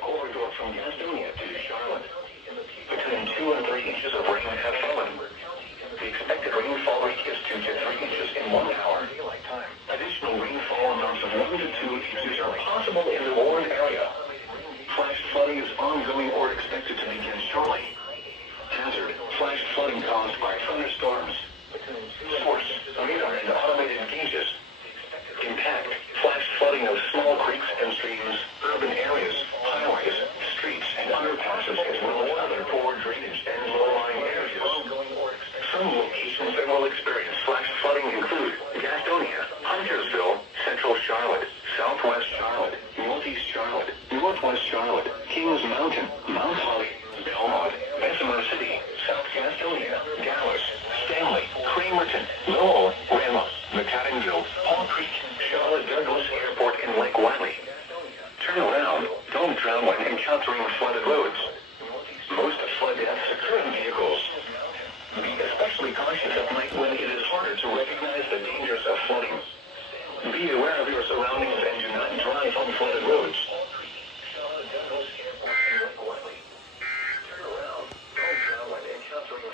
corridor from Gastonia to Charlotte. Between 2 and 3 inches of rain have fallen. The expected rainfall rate is 2 to 3 inches in 1 hour. Additional rainfall amounts of 1 to 2 inches are possible in the warned area. Flash flooding is ongoing or expected to begin shortly. Hazard: flash flooding caused by thunderstorms. Source: radar and automated gauges. Impact: flash flooding of small creeks and streams, urban areas, highways, streets, and underpasses, as well as other poor drainage and low-lying areas. Some locations that will experience flash flooding include Gastonia, Huntersville, Central Charlotte, Southwest Charlotte, Northeast Charlotte, Northwest Charlotte, Kings Mountain, Mount Holly, Belmont, Bessemer City, South Gastonia, Dallas, Stanley, Cramerton, Lowell, Rama, McAdamville, Paul Creek, Charlotte Douglas Airport, and Lake Wiley. Turn around. Don't drown when encountering flooded roads. Most flood deaths occur in vehicles. Be especially cautious at night when it is harder to recognize the dangers of flooding. Be aware of your surroundings and do not drive on flooded roads.